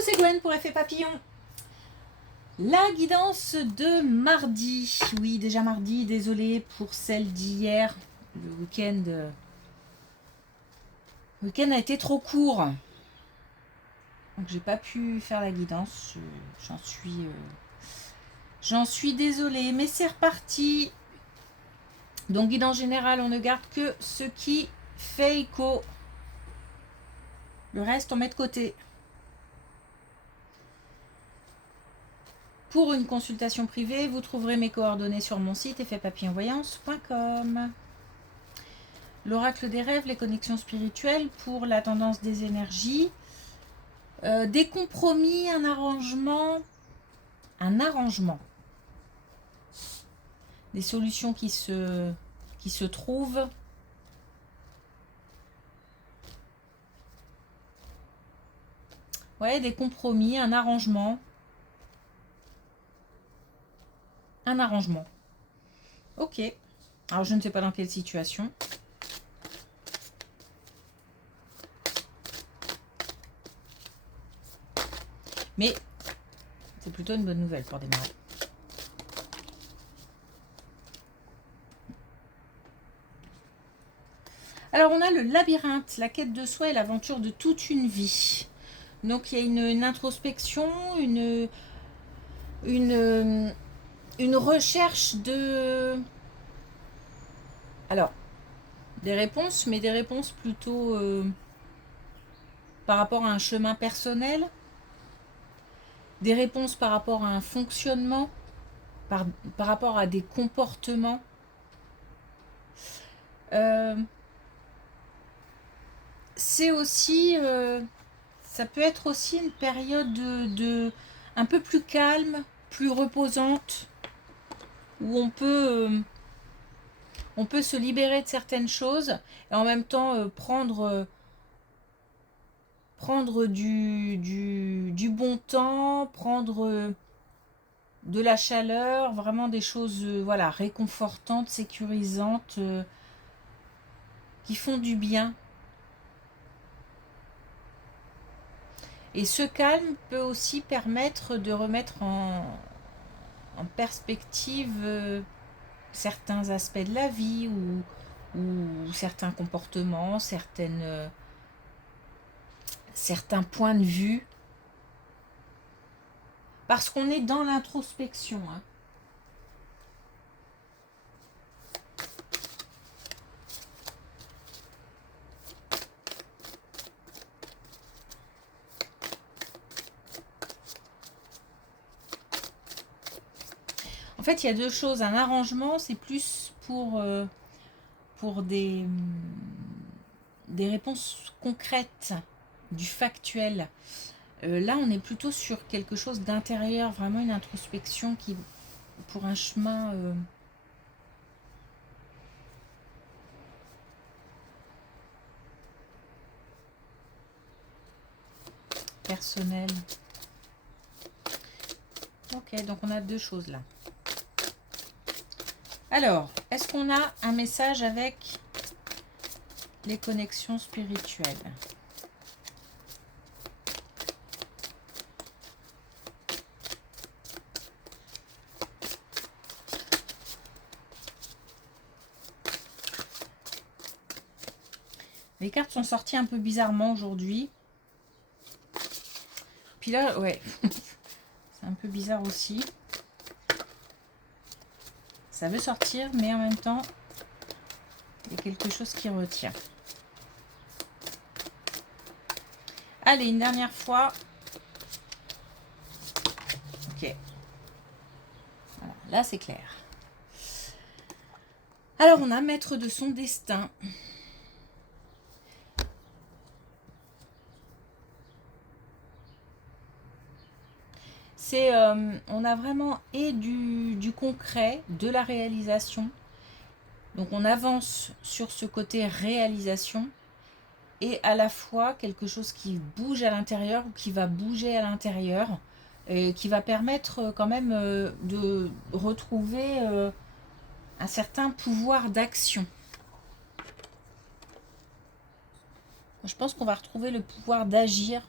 Coucou, c'est Gwen pour Effet Papillon. La guidance de mardi. Oui, déjà mardi, désolé pour celle d'hier. Le week-end a été trop court. Donc j'ai pas pu faire la guidance. J'en suis désolée, mais c'est reparti. Donc guidance générale, on ne garde que ce qui fait écho. Le reste, on met de côté. Pour une consultation privée, vous trouverez mes coordonnées sur mon site effetpapillonvoyance.com. L'oracle des rêves, les connexions spirituelles pour la tendance des énergies. Des compromis, un arrangement. Des solutions qui se trouvent. Ouais, des compromis, un arrangement. Ok. Alors, je ne sais pas dans quelle situation. Mais c'est plutôt une bonne nouvelle pour démarrer. Alors, on a le labyrinthe, la quête de soi et l'aventure de toute une vie. Donc, il y a une introspection, une recherche de... Alors, des réponses, mais des réponses plutôt par rapport à un chemin personnel, des réponses par rapport à un fonctionnement, par rapport à des comportements. C'est aussi... ça peut être aussi une période de un peu plus calme, plus reposante, où on peut se libérer de certaines choses et en même temps prendre du bon temps, prendre de la chaleur, vraiment des choses voilà, réconfortantes, sécurisantes, qui font du bien. Et ce calme peut aussi permettre de remettre en perspective certains aspects de la vie ou certains comportements, certains points de vue. Parce qu'on est dans l'introspection. Hein. En fait, il y a deux choses. Un arrangement, c'est plus pour des réponses concrètes, du factuel. Là, on est plutôt sur quelque chose d'intérieur, vraiment une introspection qui, pour un chemin personnel. Ok, donc on a deux choses là. Alors, est-ce qu'on a un message avec les connexions spirituelles ? Les cartes sont sorties un peu bizarrement aujourd'hui. Puis là, ouais, c'est un peu bizarre aussi. Ça veut sortir, mais en même temps, il y a quelque chose qui retient. Allez, une dernière fois. Ok. Voilà, là, c'est clair. Alors, on a maître de son destin. On a vraiment et du concret, de la réalisation. Donc on avance sur ce côté réalisation et à la fois quelque chose qui bouge à l'intérieur ou qui va bouger à l'intérieur et qui va permettre quand même de retrouver un certain pouvoir d'action. Je pense qu'on va retrouver le pouvoir d'agir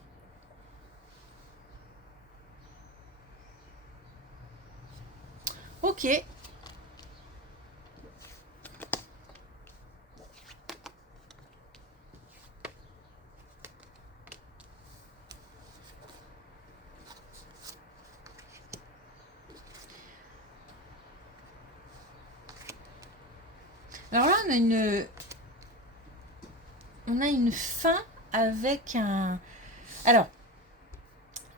Ok. Alors là, on a une fin avec un... Alors,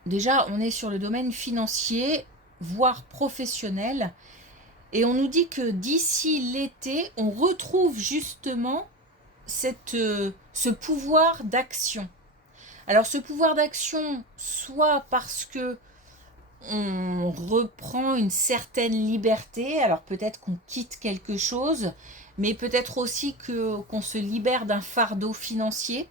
déjà, on est sur le domaine financier, voire professionnel. Et on nous dit que d'ici l'été, on retrouve justement ce pouvoir d'action. Alors ce pouvoir d'action, soit parce que on reprend une certaine liberté, alors peut-être qu'on quitte quelque chose, mais peut-être aussi qu'on se libère d'un fardeau financier.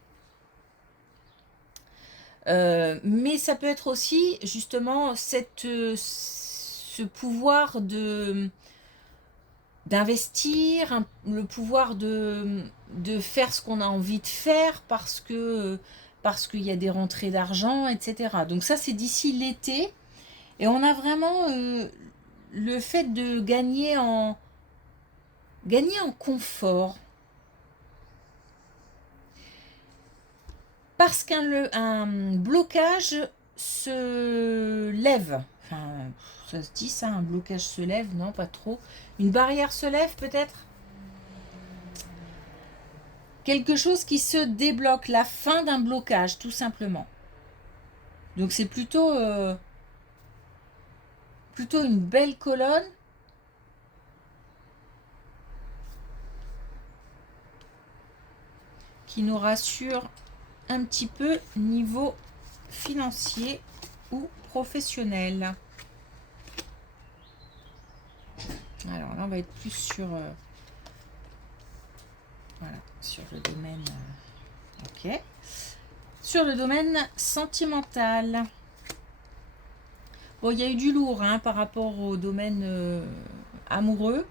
Mais ça peut être aussi justement ce pouvoir d'investir, le pouvoir de faire ce qu'on a envie de faire parce qu'il y a des rentrées d'argent, etc. Donc ça, c'est d'ici l'été. Et on a vraiment le fait de gagner en confort. Parce qu'un blocage se lève. Enfin, ça se dit ça, un blocage se lève, non, pas trop. Une barrière se lève peut-être. Quelque chose qui se débloque, la fin d'un blocage, tout simplement. Donc c'est plutôt une belle colonne. Qui nous rassure un petit peu niveau financier ou professionnel. Alors là, on va être plus sur, voilà, sur le domaine, ok, sur le domaine sentimental. Bon, il y a eu du lourd hein, par rapport au domaine amoureux,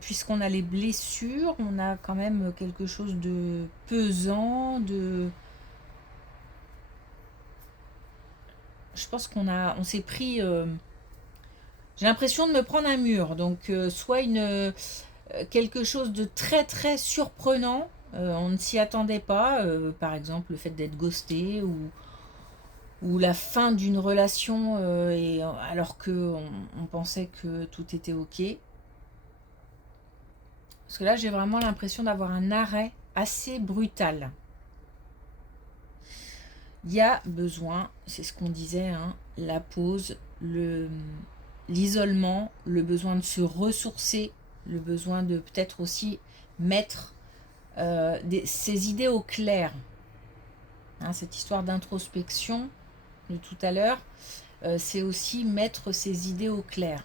puisqu'on a les blessures, on a quand même quelque chose de pesant, je pense on s'est pris. J'ai l'impression de me prendre un mur, donc soit quelque chose de très très surprenant, on ne s'y attendait pas, par exemple le fait d'être ghosté ou la fin d'une relation alors que on pensait que tout était ok. Parce que là j'ai vraiment l'impression d'avoir un arrêt assez brutal. Il y a besoin, c'est ce qu'on disait, hein, la pause, l'isolement, le besoin de se ressourcer, le besoin de peut-être aussi mettre ses idées au clair. Hein, cette histoire d'introspection de tout à l'heure, c'est aussi mettre ses idées au clair.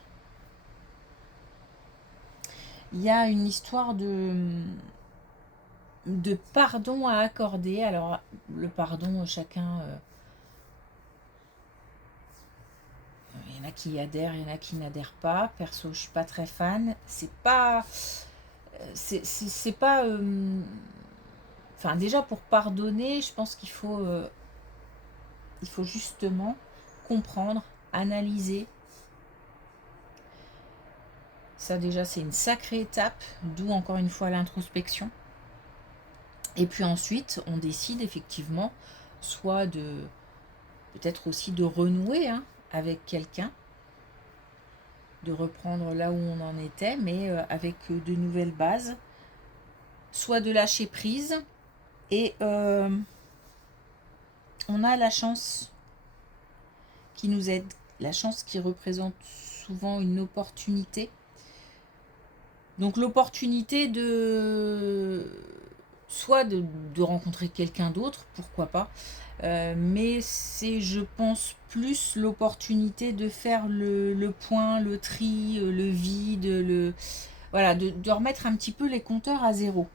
Il y a une histoire de pardon à accorder. Alors, le pardon, chacun... il y en a qui y adhèrent, il y en a qui n'adhèrent pas. Perso, je suis pas très fan. C'est pas... C'est pas... Enfin, déjà, pour pardonner, je pense qu'il faut justement comprendre, analyser. Ça, déjà, c'est une sacrée étape, d'où encore une fois l'introspection. Et puis ensuite, on décide effectivement soit peut-être aussi de renouer hein, avec quelqu'un, de reprendre là où on en était, mais avec de nouvelles bases, soit de lâcher prise. Et on a la chance qui nous aide, la chance qui représente souvent une opportunité. Donc l'opportunité soit de rencontrer quelqu'un d'autre, pourquoi pas, mais c'est, je pense, plus l'opportunité de faire le point, le tri, le vide, voilà, de remettre un petit peu les compteurs à zéro.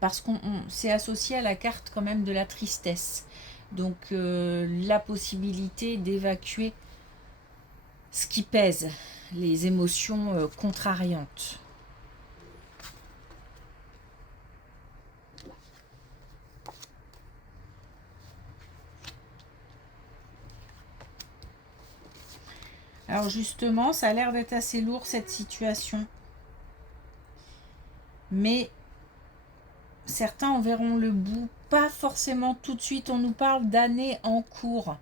Parce qu'on c'est associé à la carte quand même de la tristesse. Donc la possibilité d'évacuer ce qui pèse, les émotions contrariantes. Alors justement, ça a l'air d'être assez lourd cette situation. Mais certains en verront le bout. Pas forcément tout de suite. On nous parle d'années en cours.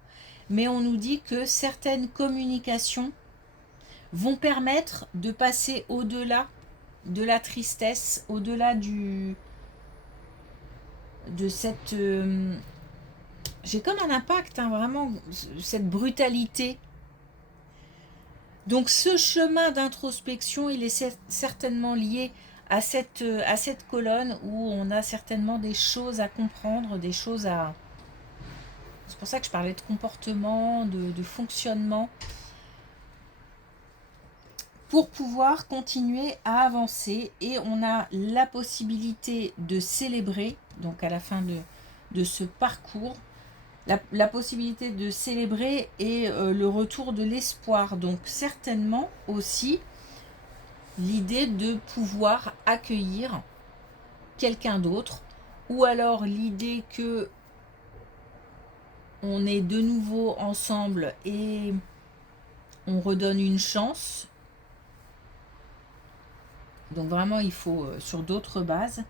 Mais on nous dit que certaines communications vont permettre de passer au-delà de la tristesse, au-delà de cette... j'ai comme un impact, hein, vraiment, cette brutalité. Donc ce chemin d'introspection, il est certainement lié à cette colonne où on a certainement des choses à comprendre, des choses à... C'est pour ça que je parlais de comportement, de fonctionnement, pour pouvoir continuer à avancer. Et on a la possibilité de célébrer, donc à la fin de ce parcours, la possibilité de célébrer et le retour de l'espoir. Donc certainement aussi l'idée de pouvoir accueillir quelqu'un d'autre, ou alors l'idée que on est de nouveau ensemble et on redonne une chance. Donc vraiment il faut sur d'autres bases.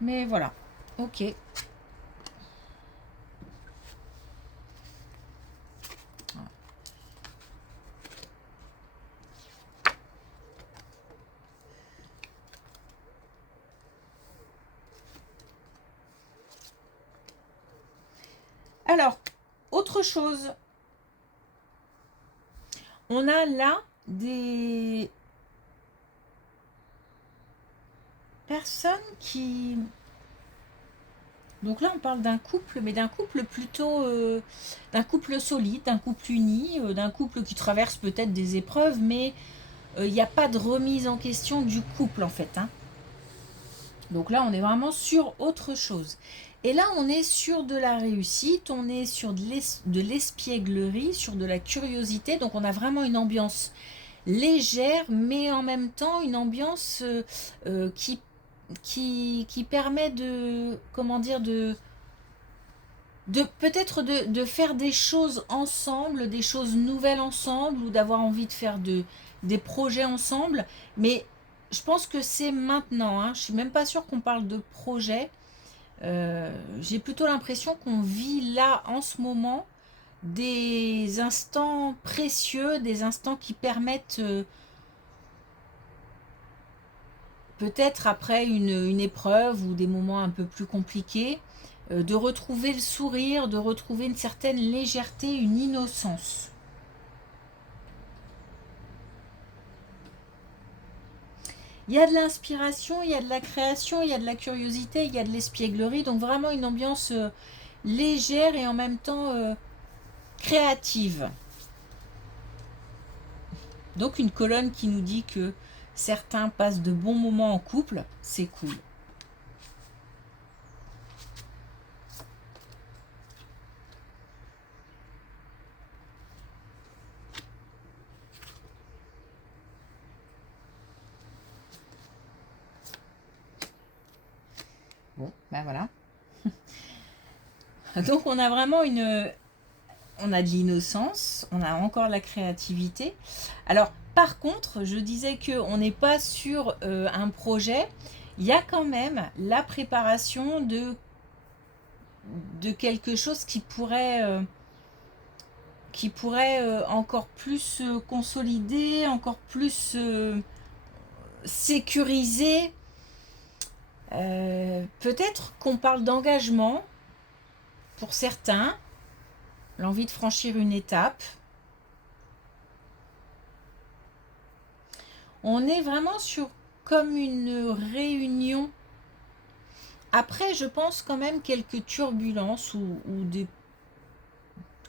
Mais voilà, ok. Alors, autre chose. On a là des personnes qui... Donc là, on parle d'un couple, mais d'un couple plutôt... d'un couple solide, d'un couple uni, d'un couple qui traverse peut-être des épreuves, mais il n'y a pas de remise en question du couple, en fait. Hein. Donc là, on est vraiment sur autre chose. Et là, on est sur de la réussite, on est sur de l'espièglerie, sur de la curiosité. Donc on a vraiment une ambiance légère, mais en même temps une ambiance qui permet de, comment dire, de peut-être de faire des choses ensemble, des choses nouvelles ensemble, ou d'avoir envie de faire des projets ensemble. Mais je pense que c'est maintenant, hein. Je suis même pas sûre qu'on parle de projet. J'ai plutôt l'impression qu'on vit là en ce moment des instants précieux, des instants qui permettent peut-être après une épreuve ou des moments un peu plus compliqués, de retrouver le sourire, de retrouver une certaine légèreté, une innocence. Il y a de l'inspiration, il y a de la création, il y a de la curiosité, il y a de l'espièglerie, donc vraiment une ambiance légère et en même temps créative. Donc une colonne qui nous dit que certains passent de bons moments en couple, c'est cool. Bon, ben voilà. Donc on a vraiment on a de l'innocence, on a encore la créativité. Alors par contre, je disais qu'on n'est pas sur un projet, il y a quand même la préparation de quelque chose qui pourrait encore plus consolider, encore plus sécuriser. Peut-être qu'on parle d'engagement pour certains, l'envie de franchir une étape. On est vraiment sur comme une réunion. Après, je pense quand même quelques turbulences ou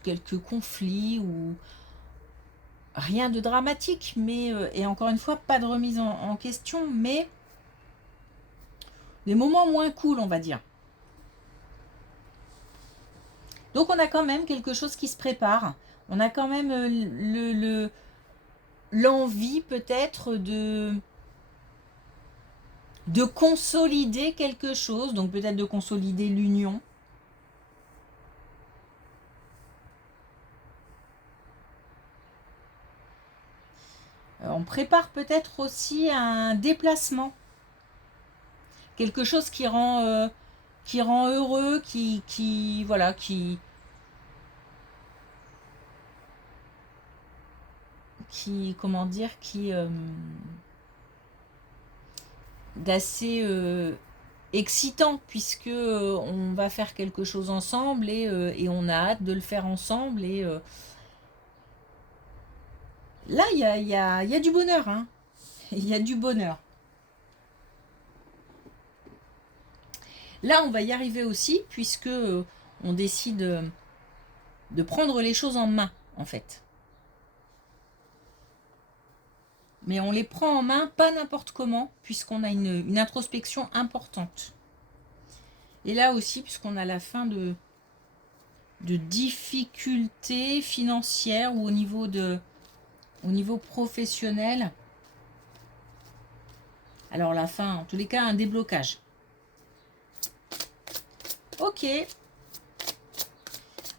quelques conflits ou rien de dramatique, mais et encore une fois, pas de remise en question, mais des moments moins cool, on va dire. Donc on a quand même quelque chose qui se prépare. On a quand même l'envie peut-être de consolider quelque chose, donc peut-être de consolider l'union. On prépare peut-être aussi un déplacement. Quelque chose qui rend heureux, voilà, comment dire, d'assez excitant, puisque on va faire quelque chose ensemble et on a hâte de le faire ensemble. Et là, il y a du bonheur, hein. Il y a du bonheur. Là, on va y arriver aussi, puisque on décide de prendre les choses en main, en fait. Mais on les prend en main, pas n'importe comment, puisqu'on a une introspection importante. Et là aussi, puisqu'on a la fin de difficultés financières ou au niveau professionnel. Alors la fin, en tous les cas, un déblocage. Ok.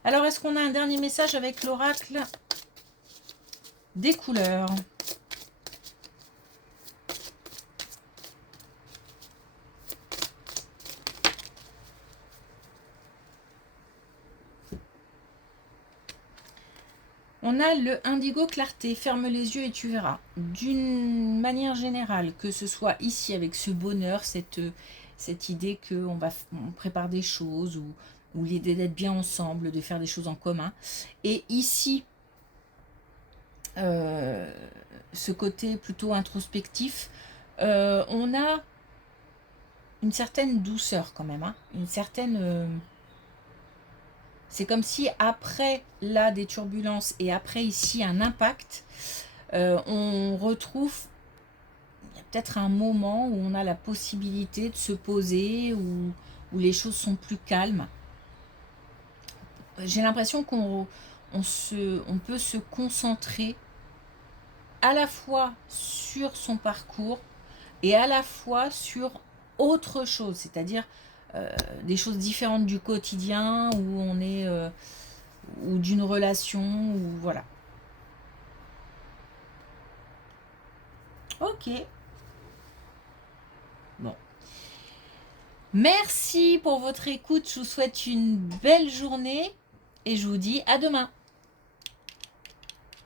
Alors, est-ce qu'on a un dernier message avec l'oracle des couleurs? On a le indigo clarté, ferme les yeux et tu verras. D'une manière générale, que ce soit ici avec ce bonheur, cette idée qu'on prépare des choses ou l'idée d'être bien ensemble, de faire des choses en commun. Et ici, ce côté plutôt introspectif, on a une certaine douceur quand même, hein, une certaine... c'est comme si après là des turbulences et après ici un impact, on retrouve peut-être un moment où on a la possibilité de se poser, où les choses sont plus calmes. J'ai l'impression qu'on peut se concentrer à la fois sur son parcours et à la fois sur autre chose, c'est-à-dire des choses différentes du quotidien où on est ou d'une relation ou voilà. Ok. Bon. Merci pour votre écoute. Je vous souhaite une belle journée et je vous dis à demain.